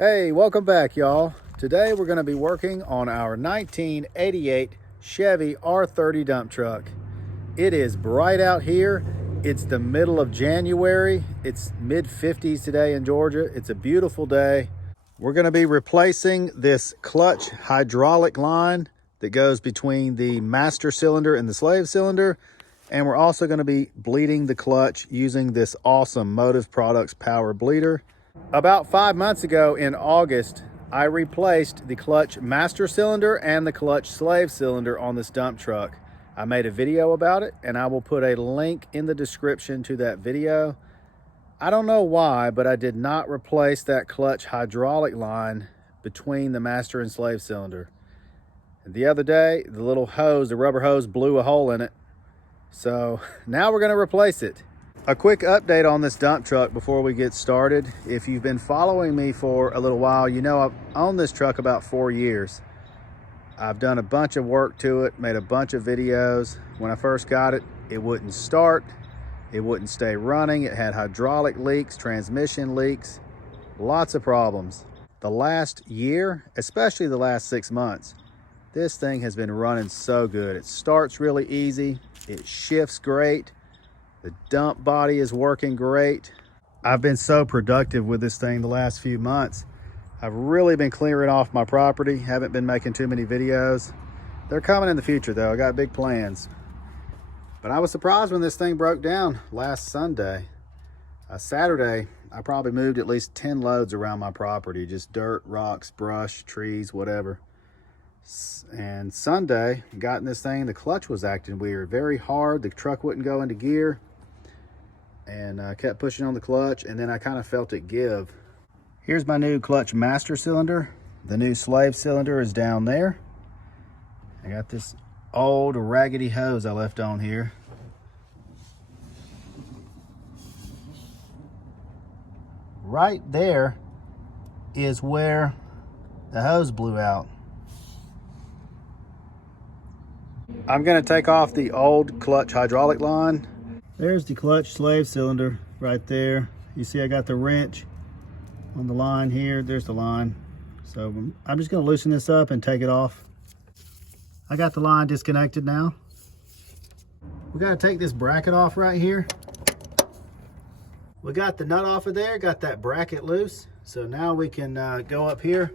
Hey, welcome back, y'all. Today we're going to be working on our 1988 Chevy R30 dump truck. It is bright out here. It's the middle of January. It's mid-50s today in Georgia. It's a beautiful day. We're going to be replacing this clutch hydraulic line that goes between the master cylinder and the slave cylinder. And we're also going to be bleeding the clutch using this awesome Motive Products power bleeder. About 5 months ago in August, I replaced the clutch master cylinder and the clutch slave cylinder on this dump truck. I made a video about it and I will put a link in the description to that video. I don't know why, but I did not replace that clutch hydraulic line between the master and slave cylinder. And the other day, the little hose, the rubber hose, blew a hole in it. So now we're going to replace it. A quick update on this dump truck before we get started. If you've been following me for a little while, you know I've owned this truck about 4 years. I've done a bunch of work to it, made a bunch of videos. When I first got it, it wouldn't start, it wouldn't stay running, it had hydraulic leaks, transmission leaks, lots of problems. The last year, especially the last 6 months, this thing has been running so good. It starts really easy, it shifts great, the dump body is working great. I've been so productive with this thing the last few months. I've really been clearing off my property, haven't been making too many videos. They're coming in the future though, I got big plans. But I was surprised when this thing broke down last Sunday. Saturday, I probably moved at least 10 loads around my property, just dirt, rocks, brush, trees, whatever. And Sunday, got in this thing, the clutch was acting weird, very hard. The truck wouldn't go into gear. And I kept pushing on the clutch, and then I kind of felt it give. Here's my new clutch master cylinder. The new slave cylinder is down there. I got this old raggedy hose I left on here. Right there is where the hose blew out. I'm gonna take off the old clutch hydraulic line. There's the clutch slave cylinder right there. You see I got the wrench on the line here. There's the line. So I'm just gonna loosen this up and take it off. I got the line disconnected now. We gotta take this bracket off right here. We got the nut off of there, got that bracket loose. So now we can go up here.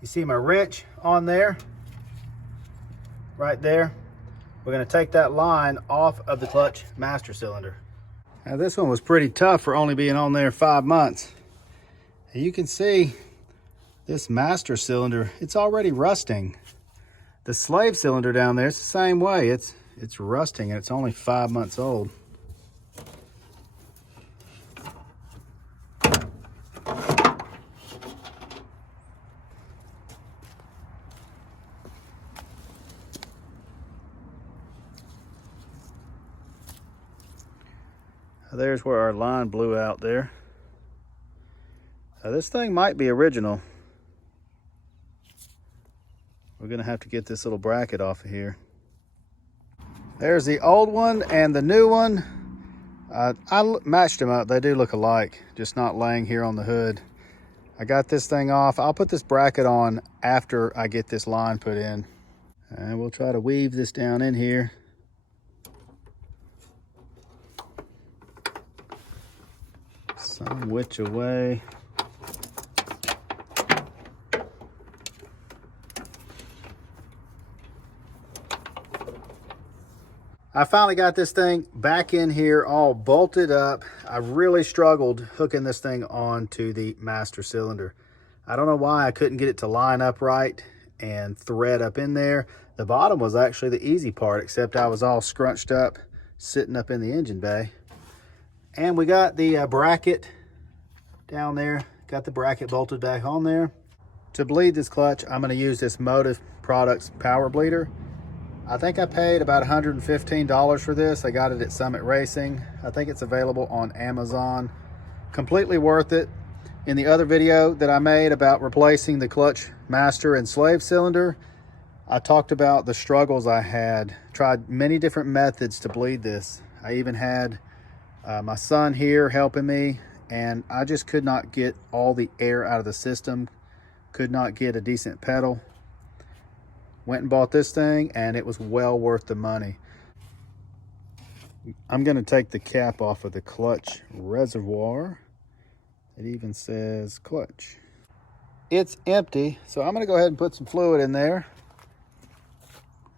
You see my wrench on there, right there. We're gonna take that line off of the clutch master cylinder. Now this one was pretty tough for only being on there 5 months. And you can see this master cylinder, it's already rusting. The slave cylinder down there, it's the same way. It's rusting and it's only 5 months old. There's where our line blew out there. This thing might be original. We're gonna have to get this little bracket off of here. There's the old one and the new one. I matched them up. They do look alike, just not laying here on the hood. I got this thing off. I'll put this bracket on after I get this line put in. And we'll try to weave this down in here. Some which away. I finally got this thing back in here all bolted up. I really struggled hooking this thing onto the master cylinder. I don't know why I couldn't get it to line up right and thread up in there. The bottom was actually the easy part, except I was all scrunched up, sitting up in the engine bay. And we got the bracket down there. Got the bracket bolted back on there. To bleed this clutch, I'm going to use this Motive Products power bleeder. I think I paid about $115 for this. I got it at Summit Racing. I think it's available on Amazon. Completely worth it. In the other video that I made about replacing the clutch master and slave cylinder, I talked about the struggles I had. Tried many different methods to bleed this. I even had my son here helping me, and I just could not get all the air out of the system, could not get a decent pedal. Went and bought this thing, and it was well worth the money. I'm gonna take the cap off of the clutch reservoir. It even says clutch. It's empty, so I'm gonna go ahead and put some fluid in there.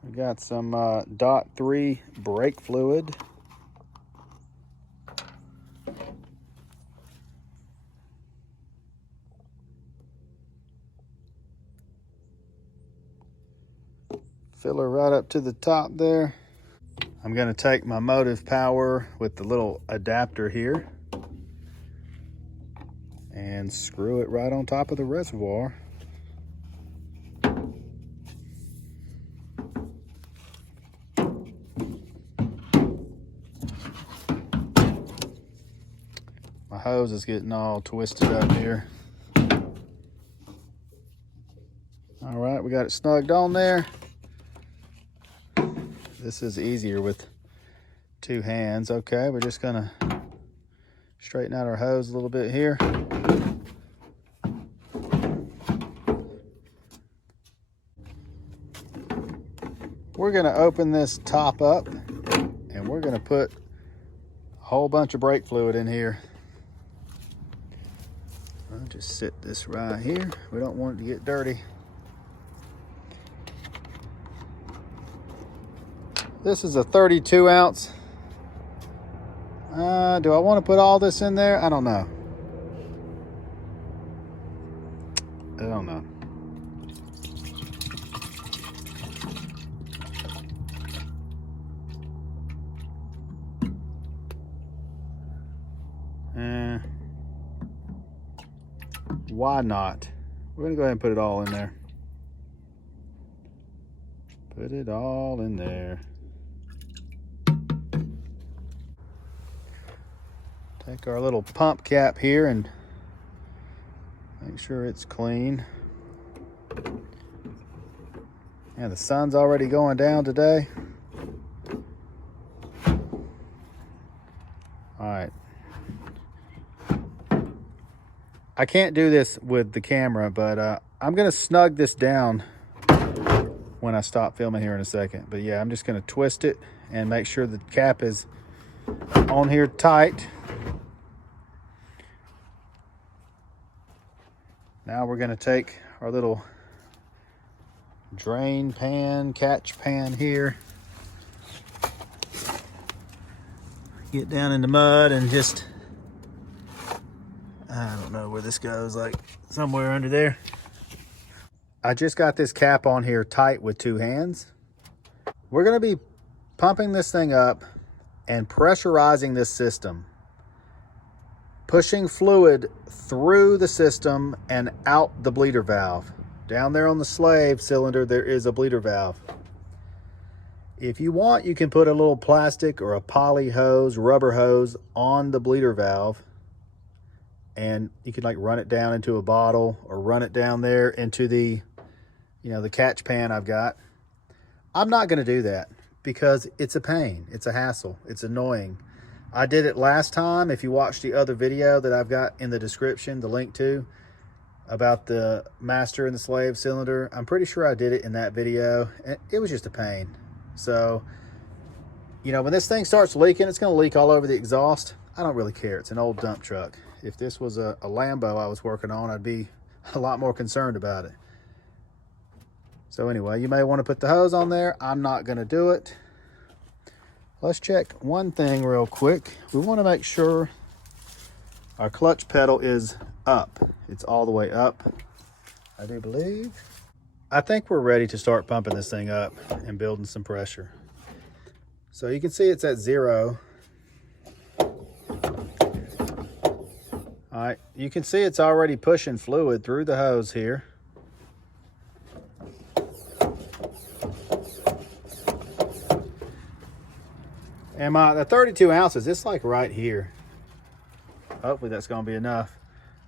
We got some .3 brake fluid. Fill her right up to the top there. I'm gonna take my motive power with the little adapter here and screw it right on top of the reservoir. My hose is getting all twisted up here. All right, we got it snugged on there. This is easier with two hands. Okay, we're just gonna straighten out our hose a little bit here. We're gonna open this top up and we're gonna put a whole bunch of brake fluid in here. I'll just sit this right here. We don't want it to get dirty. This is a 32 ounce. Do I want to put all this in there? I don't know. I don't know. Why not? We're gonna go ahead and put it all in there. Put it all in there. Take our little pump cap here and make sure it's clean. Yeah, the sun's already going down today. All right. I can't do this with the camera, but I'm gonna snug this down when I stop filming here in a second. But yeah, I'm just gonna twist it and make sure the cap is on here tight. Now we're gonna take our little drain pan, catch pan here. Get down in the mud and just, I don't know where this goes, like somewhere under there. I just got this cap on here tight with two hands. We're gonna be pumping this thing up and pressurizing this system, pushing fluid through the system and out the bleeder valve. Down there on the slave cylinder, there is a bleeder valve. If you want, you can put a little plastic or a poly hose, rubber hose on the bleeder valve, and you could like run it down into a bottle or run it down there into the, the catch pan I've got. I'm not gonna do that because it's a pain, it's a hassle, it's annoying. I did it last time. If you watched the other video that I've got in the description, the link to, about the master and the slave cylinder, I'm pretty sure I did it in that video, and it was just a pain. So, when this thing starts leaking, it's gonna leak all over the exhaust. I don't really care, it's an old dump truck. If this was a Lambo I was working on, I'd be a lot more concerned about it. So anyway, you may wanna put the hose on there. I'm not gonna do it. Let's check one thing real quick. We wanna make sure our clutch pedal is up. It's all the way up, I do believe. I think we're ready to start pumping this thing up and building some pressure. So you can see it's at 0. All right, you can see it's already pushing fluid through the hose here. And the 32 ounces, it's like right here. Hopefully that's gonna be enough.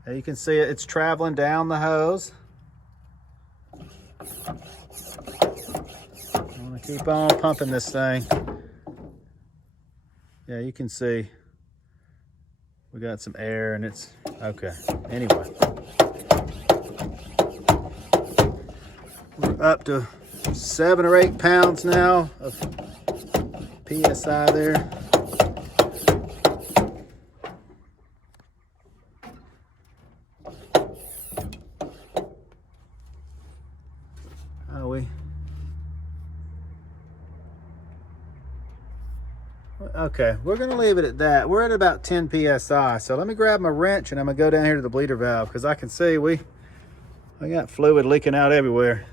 And you can see it's traveling down the hose. I'm gonna keep on pumping this thing. Yeah, you can see We got some air and it's okay. Anyway, we're up to 7 or 8 pounds now of PSI there. Okay, we're gonna leave it at that. We're at about 10 PSI. So let me grab my wrench and I'm gonna go down here to the bleeder valve because I can see I got fluid leaking out everywhere.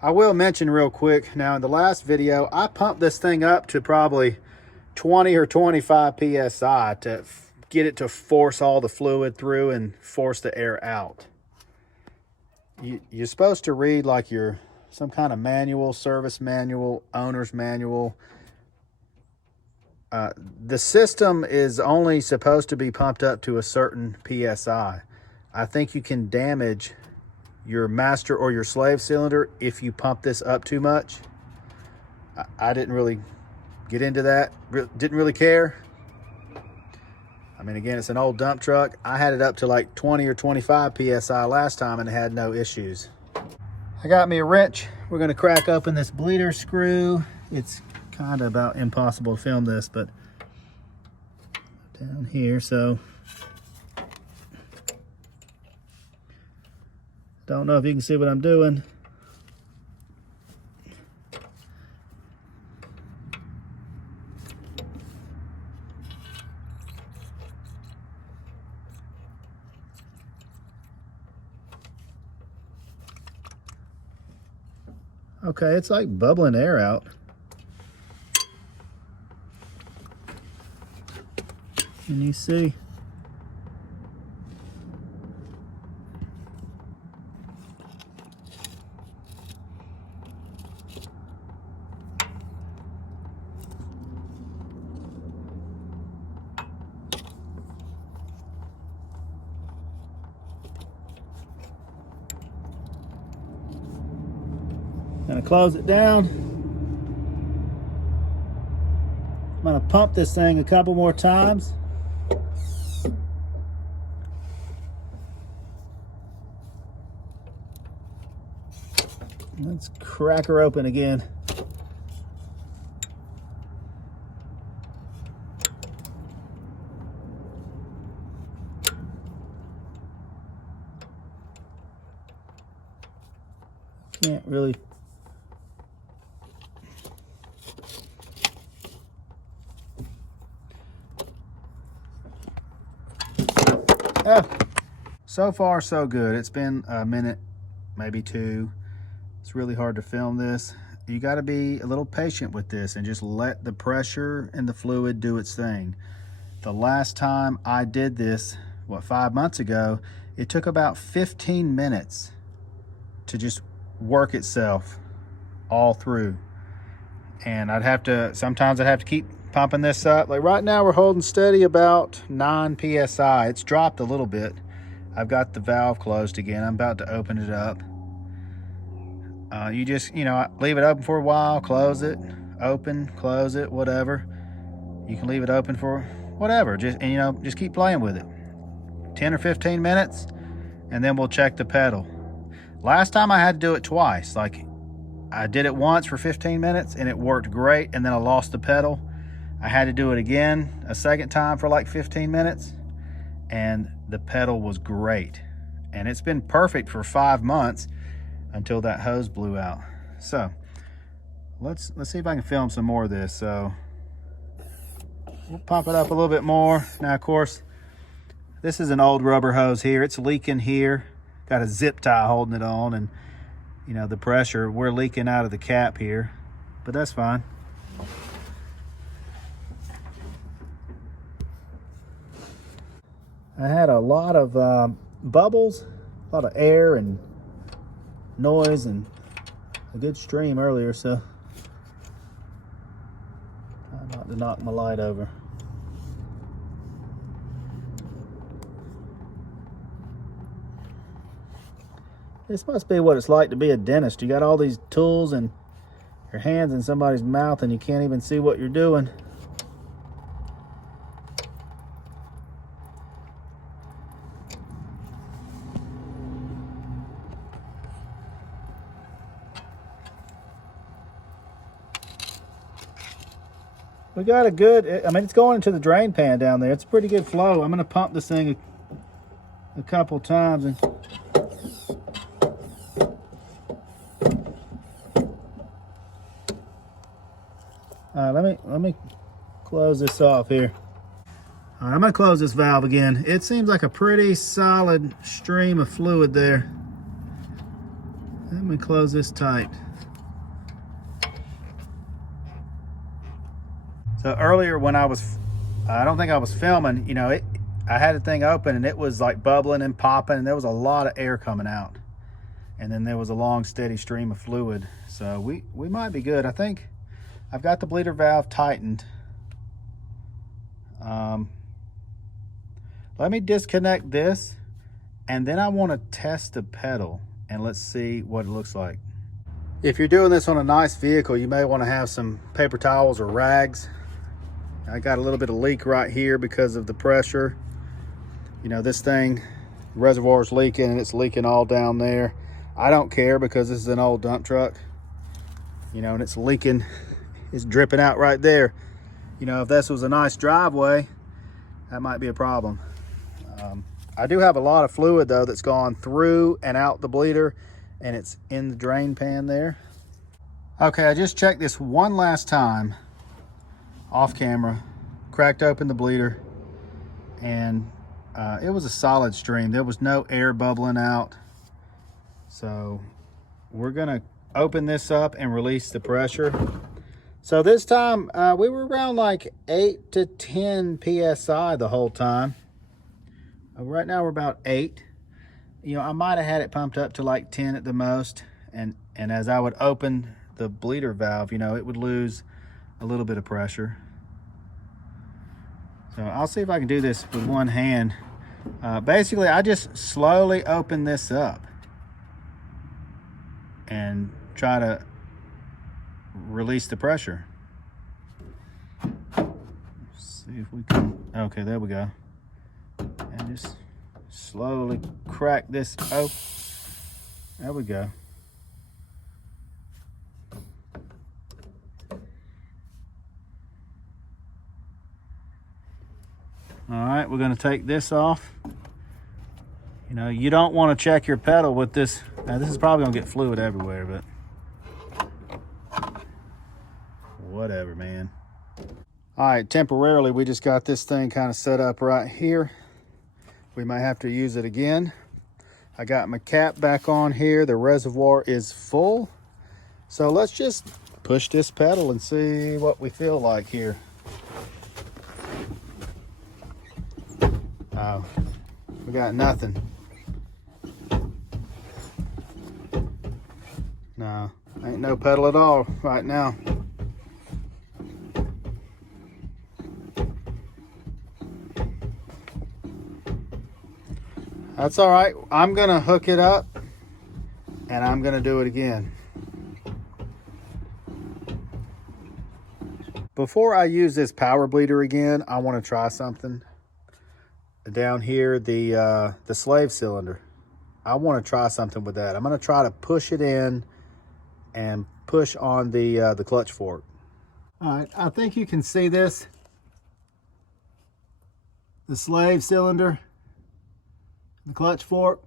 I will mention real quick, now in the last video, I pumped this thing up to probably 20 or 25 PSI to get it to force all the fluid through and force the air out. You're supposed to read like some kind of manual, service manual, owner's manual. The system is only supposed to be pumped up to a certain PSI. I think you can damage your master or your slave cylinder if you pump this up too much. I didn't really get into that, didn't really care. I mean, again, it's an old dump truck. I had it up to like 20 or 25 PSI last time and had no issues. I got me a wrench. We're gonna crack open this bleeder screw. It's kind of about impossible to film this, but down here, so don't know if you can see what I'm doing. Okay, it's like bubbling air out. Can you see? Gonna close it down. I'm gonna pump this thing a couple more times. Let's crack her open again. Can't really. Oh, so far so good. It's been a minute, maybe 2. It's really hard to film this. You got to be a little patient with this and just let the pressure and the fluid do its thing. The last time I did this, 5 months ago, it took about 15 minutes to just work itself all through. And sometimes I'd have to keep pumping this up. Like right now we're holding steady about 9 PSI. It's dropped a little bit. I've got the valve closed again. I'm about to open it up. You just, leave it open for a while, close it, open, close it, whatever. You can leave it open for whatever, just keep playing with it. 10 or 15 minutes, and then we'll check the pedal. Last time I had to do it twice. Like I did it once for 15 minutes and it worked great, and then I lost the pedal. I had to do it again a second time for like 15 minutes, and the pedal was great. And it's been perfect for 5 months until that hose blew out. So let's see if I can film some more of this. So we'll pump it up a little bit more. Now, of course, this is an old rubber hose here. It's leaking here. Got a zip tie holding it on, and the pressure, we're leaking out of the cap here, but that's fine. I had a lot of bubbles, a lot of air and noise and a good stream earlier, so try not to knock my light over. This must be what it's like to be a dentist. You got all these tools and your hands in somebody's mouth and you can't even see what you're doing. We got a good, I mean, it's going into the drain pan down there. It's a pretty good flow. I'm gonna pump this thing a couple times and all right, let me close this off here. All right, I'm gonna close this valve again. It seems like a pretty solid stream of fluid there. Let me close this tight. So earlier when I don't think I was filming, you know, I had the thing open and it was like bubbling and popping and there was a lot of air coming out. And then there was a long steady stream of fluid. So we might be good. I think I've got the bleeder valve tightened. Let me disconnect this and then I want to test the pedal and let's see what it looks like. If you're doing this on a nice vehicle, you may want to have some paper towels or rags. I got a little bit of leak right here because of the pressure. You know, this thing, reservoir is leaking and it's leaking all down there. I don't care because this is an old dump truck, you know, and it's leaking, it's dripping out right there. You know, if this was a nice driveway, that might be a problem. I do have a lot of fluid though that's gone through and out the bleeder and it's in the drain pan there. Okay, I just checked this one last time off camera, cracked open the bleeder, and it was a solid stream. There was no air bubbling out. So we're gonna open this up and release the pressure. So this time we were around like 8 to 10 PSI the whole time. Right now we're about 8. You know, I might have had it pumped up to like 10 at the most. And as I would open the bleeder valve, you know, it would lose a little bit of pressure. So I'll see if I can do this with one hand. Basically, I just slowly open this up and try to release the pressure. Let's see if we can, okay, there we go. And just slowly crack this open. There we go. All right, we're gonna take this off. You know, you don't want to check your pedal with this. Now this is probably gonna get fluid everywhere, but whatever, man. All right, temporarily, we just got this thing kind of set up right here. We might have to use it again. I got my cap back on here. The reservoir is full. So let's just push this pedal and see what we feel like here. Oh, we got nothing. No, ain't no pedal at all right now. That's all right. I'm gonna hook it up and I'm gonna do it again. Before I use this power bleeder again, I want to try something. Down here, the slave cylinder. I want to try something with that. I'm gonna try to push it in and push on the clutch fork. All right, I think you can see this. The slave cylinder, the clutch fork.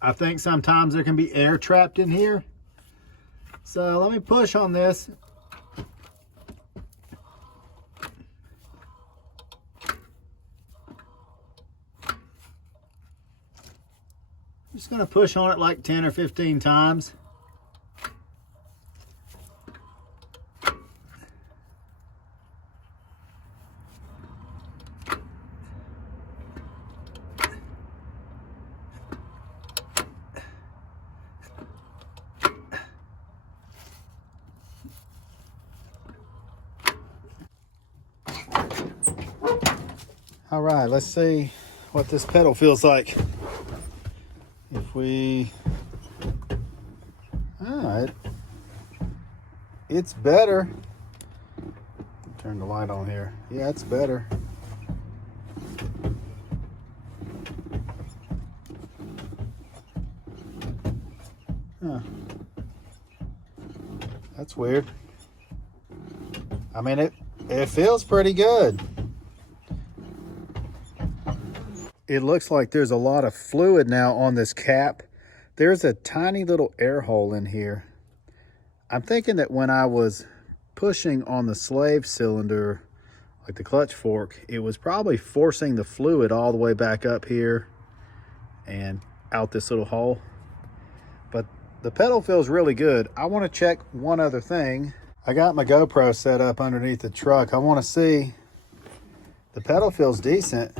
I think sometimes there can be air trapped in here. So let me push on this. Just gonna push on it like 10 or 15 times. All right, let's see what this pedal feels like. If we, it's better. Turn the light on here. Yeah, it's better. Huh. That's weird. I mean, It feels pretty good. It looks like there's a lot of fluid now on this cap. There's a tiny little air hole in here. I'm thinking that when I was pushing on the slave cylinder, like the clutch fork, it was probably forcing the fluid all the way back up here and out this little hole. But the pedal feels really good. I want to check one other thing. I got my GoPro set up underneath the truck. I want to see, the pedal feels decent.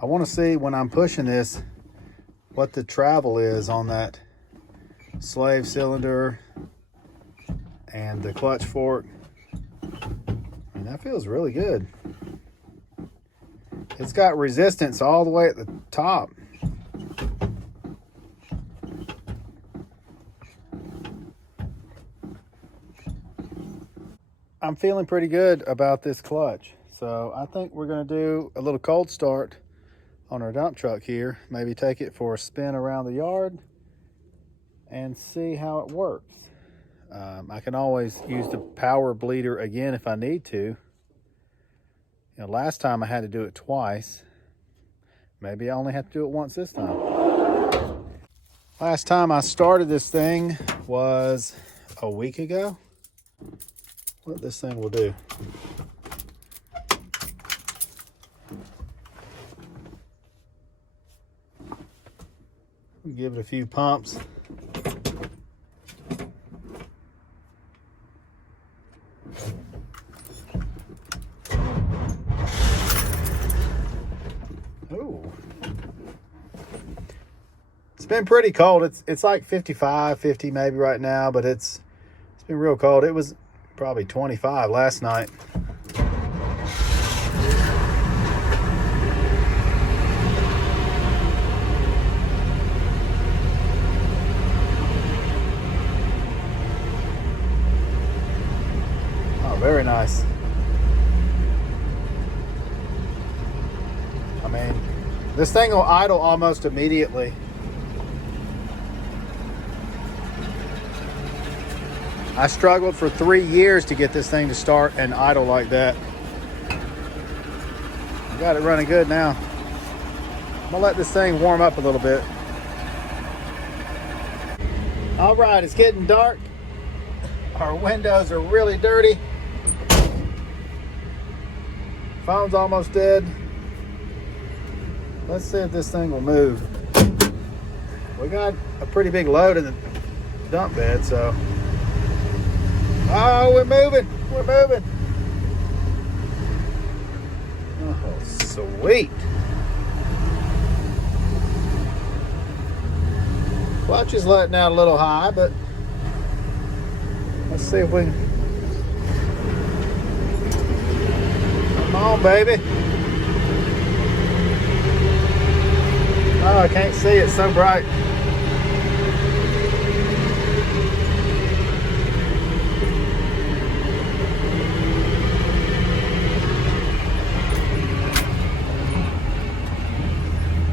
I want to see when I'm pushing this what the travel is on that slave cylinder and the clutch fork. And that feels really good. It's got resistance all the way at the top. I'm feeling pretty good about this clutch. So I think we're going to do a little cold start on our dump truck here. Maybe take it for a spin around the yard and see how it works. I can always use the power bleeder again if I need to. You know, last time I had to do it twice. Maybe I only have to do it once this time. Last time I started this thing was a week ago. What this thing will do. Give it a few pumps. Ooh. It's been pretty cold. It's like 55, 50 maybe right now, but it's been real cold. It was probably 25 last night. Oh, very nice. I mean, this thing will idle almost immediately. I struggled for 3 years to get this thing to start and idle like that. I got it running good now. I'm gonna let this thing warm up a little bit. All right, it's getting dark. Our windows are really dirty. Phone's almost dead. Let's see if this thing will move. We got a pretty big load in the dump bed, so. Oh, we're moving. We're moving. Oh, sweet. Clutch is letting out a little high, but let's see if we can. Come on, baby. Oh, I can't see. It's so bright.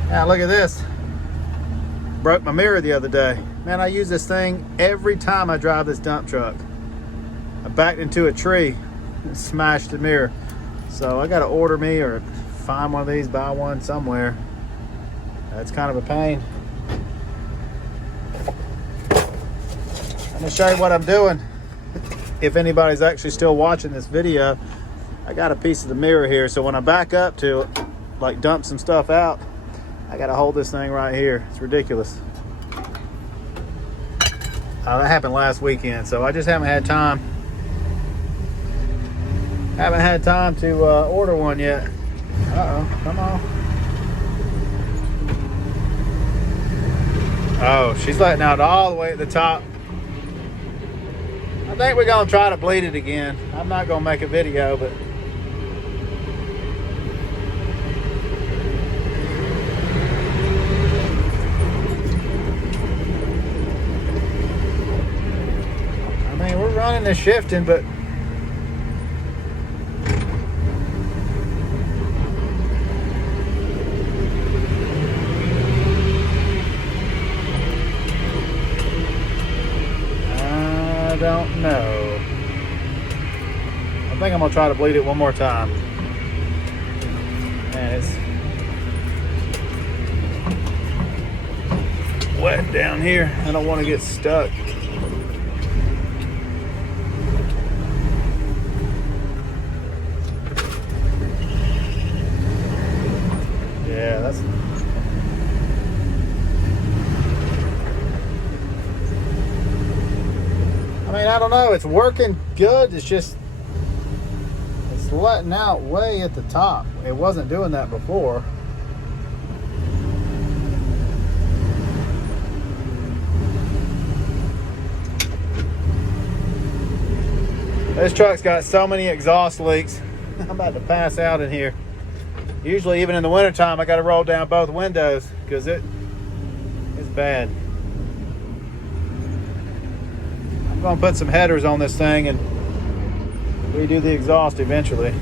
Now look at this. Broke my mirror the other day. Man, I use this thing every time I drive this dump truck. I backed into a tree and smashed the mirror. So I gotta order me or find one of these, buy one somewhere. That's kind of a pain. I'm gonna show you what I'm doing. If anybody's actually still watching this video, I got a piece of the mirror here. So when I back up to it, like dump some stuff out, I gotta hold this thing right here. It's ridiculous. That happened last weekend, so I just haven't had time. Haven't had time to order one yet. Uh-oh, come on. Oh, she's letting out all the way at the top. I think we're gonna try to bleed it again. I'm not gonna make a video, but we're running and shifting, but I don't know. I think think I'm gonna try to bleed it one more time. And it's wet down here. I don't want to get stuck. Yeah, that's... I mean, I don't know. It's working good. It's just, it's letting out way at the top. It wasn't doing that before. This truck's got so many exhaust leaks. I'm about to pass out in here. Usually, even in the wintertime, I got to roll down both windows because it's bad. I'm going to put some headers on this thing and redo the exhaust eventually.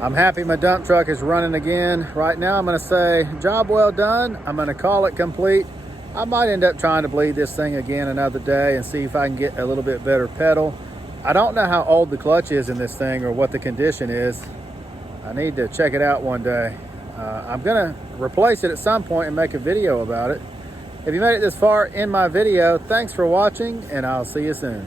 I'm happy my dump truck is running again. Right now I'm gonna say, job well done. I'm gonna call it complete. I might end up trying to bleed this thing again another day and see if I can get a little bit better pedal. I don't know how old the clutch is in this thing or what the condition is. I need to check it out one day. I'm gonna replace it at some point and make a video about it. If you made it this far in my video, thanks for watching and I'll see you soon.